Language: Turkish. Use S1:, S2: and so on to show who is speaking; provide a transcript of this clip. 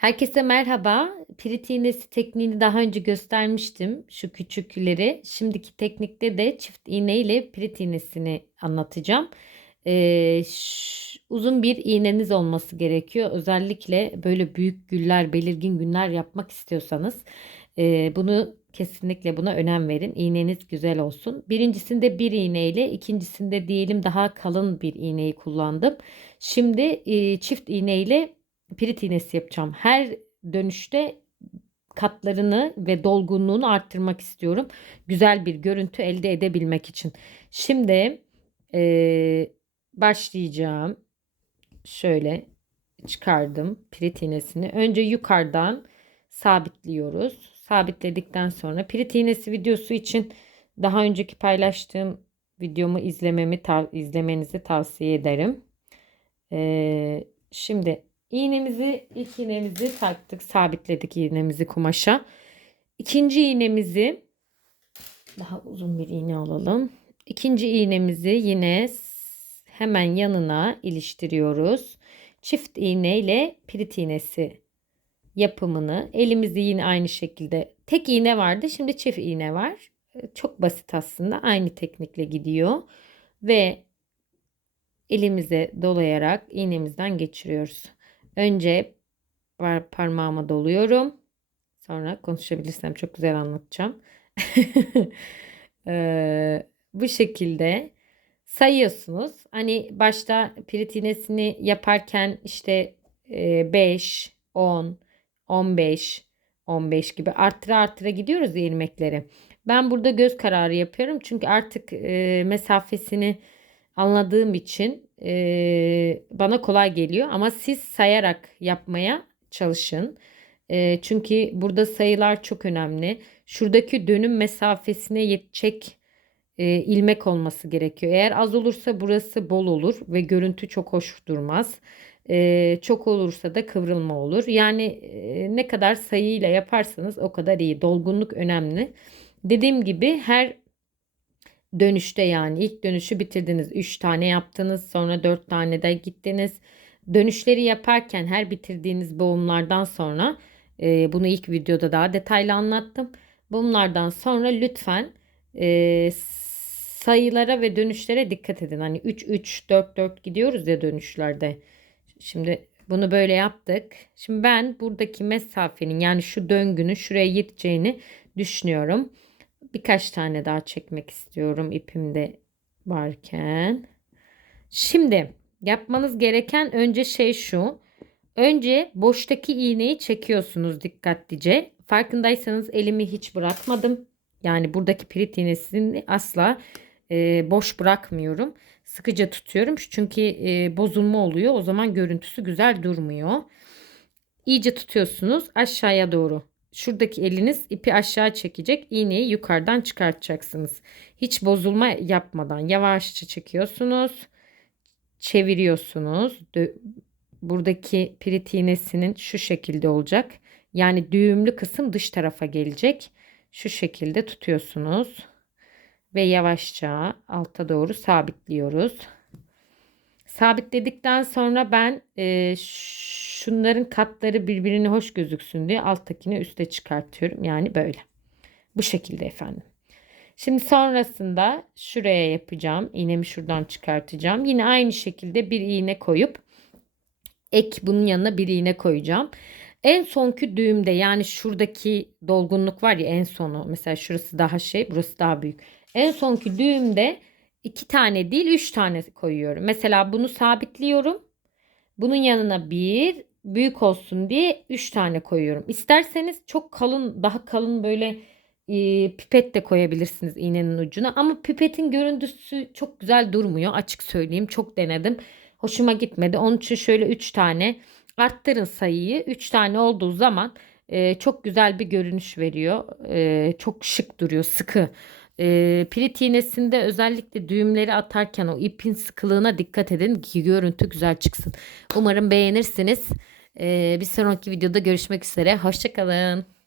S1: Herkese merhaba. Pirit iğnesi tekniğini daha önce göstermiştim. Şu küçükleri. Şimdiki teknikte de çift iğne ile pirit iğnesini anlatacağım. Ee, uzun bir iğneniz olması gerekiyor. Özellikle böyle büyük güller, belirgin günler yapmak istiyorsanız e, bunu kesinlikle buna önem verin. İğneniz güzel olsun. Birincisinde bir iğne ile, ikincisinde diyelim daha kalın bir iğneyi kullandım. Şimdi e, çift iğne ile pirit iğnesi yapacağım. Her dönüşte katlarını ve dolgunluğunu arttırmak istiyorum. Güzel bir görüntü elde edebilmek için. Şimdi eee, başlayacağım. Şöyle çıkardım pirit iğnesini. Önce yukarıdan sabitliyoruz. Sabitledikten sonra pirit iğnesi videosu için daha önceki paylaştığım videomu izlememi tav- izlemenizi tavsiye ederim. Eee, şimdi iğnemizi ilk iğnemizi taktık, sabitledik iğnemizi kumaşa. İkinci iğnemizi daha uzun bir iğne alalım. İkinci iğnemizi yine hemen yanına iliştiriyoruz. Çift iğne ile pirit iğnesi yapımını elimizi yine aynı şekilde tek iğne vardı şimdi çift iğne var. Çok basit aslında aynı teknikle gidiyor ve elimize dolayarak iğnemizden geçiriyoruz. Önce par- parmağıma doluyorum. Sonra konuşabilirsem çok güzel anlatacağım. Eee, bu şekilde sayıyorsunuz. Hani başta pirit iğnesini yaparken işte eee, 5, 10, 15, 15 gibi arttıra arttıra gidiyoruz ya ilmekleri. Ben burada göz kararı yapıyorum. Çünkü artık eee, mesafesini anladığım için eee, bana kolay geliyor. Ama siz sayarak yapmaya çalışın. Eee, çünkü burada sayılar çok önemli. Şuradaki dönüm mesafesine yetecek eee, ilmek olması gerekiyor. Eğer az olursa burası bol olur ve görüntü çok hoş durmaz. Eee, çok olursa da kıvrılma olur. Yani eee, ne kadar sayıyla yaparsanız o kadar iyi. Dolgunluk önemli. Dediğim gibi her dönüşte yani ilk dönüşü bitirdiniz. 3 tane yaptınız sonra 4 tane de gittiniz. Dönüşleri yaparken her bitirdiğiniz boğumlardan sonra e, bunu ilk videoda daha detaylı anlattım. Boğumlardan sonra lütfen e, sayılara ve dönüşlere dikkat edin. Hani 3 3 4 4 gidiyoruz ya dönüşlerde. Şimdi bunu böyle yaptık. Şimdi ben buradaki mesafenin yani şu döngünün şuraya yeteceğini düşünüyorum. Birkaç tane daha çekmek istiyorum ipimde varken. Şimdi yapmanız gereken önce şey şu. Önce boştaki iğneyi çekiyorsunuz dikkatlice. Farkındaysanız elimi hiç bırakmadım. Yani buradaki pirit iğnesini asla e, boş bırakmıyorum. Sıkıca tutuyorum çünkü e, bozulma oluyor. O zaman görüntüsü güzel durmuyor. İyice tutuyorsunuz aşağıya doğru. Şuradaki eliniz ipi aşağı çekecek. iğneyi yukarıdan çıkartacaksınız. Hiç bozulma yapmadan yavaşça çekiyorsunuz. Çeviriyorsunuz. Buradaki pirit iğnesinin şu şekilde olacak. Yani düğümlü kısım dış tarafa gelecek. Şu şekilde tutuyorsunuz. Ve yavaşça alta doğru sabitliyoruz. Sabitledikten sonra ben e, şunların katları birbirine hoş gözüksün diye alttakini üste çıkartıyorum. Yani böyle. Bu şekilde efendim. Şimdi sonrasında şuraya yapacağım. İğnemi şuradan çıkartacağım. Yine aynı şekilde bir iğne koyup ek bunun yanına bir iğne koyacağım. En sonki düğümde yani şuradaki dolgunluk var ya en sonu. Mesela şurası daha şey burası daha büyük. En sonki düğümde iki tane değil üç tane koyuyorum. Mesela bunu sabitliyorum. Bunun yanına bir büyük olsun diye üç tane koyuyorum. İsterseniz çok kalın daha kalın böyle e, pipet de koyabilirsiniz iğnenin ucuna. Ama pipetin görüntüsü çok güzel durmuyor açık söyleyeyim. Çok denedim. Hoşuma gitmedi. Onun için şöyle 3 tane arttırın sayıyı. 3 tane olduğu zaman e, çok güzel bir görünüş veriyor. E, çok şık duruyor, sıkı. E, pirit iğnesinde özellikle düğümleri atarken o ipin sıkılığına dikkat edin ki görüntü güzel çıksın. Umarım beğenirsiniz. E, bir sonraki videoda görüşmek üzere. Hoşçakalın.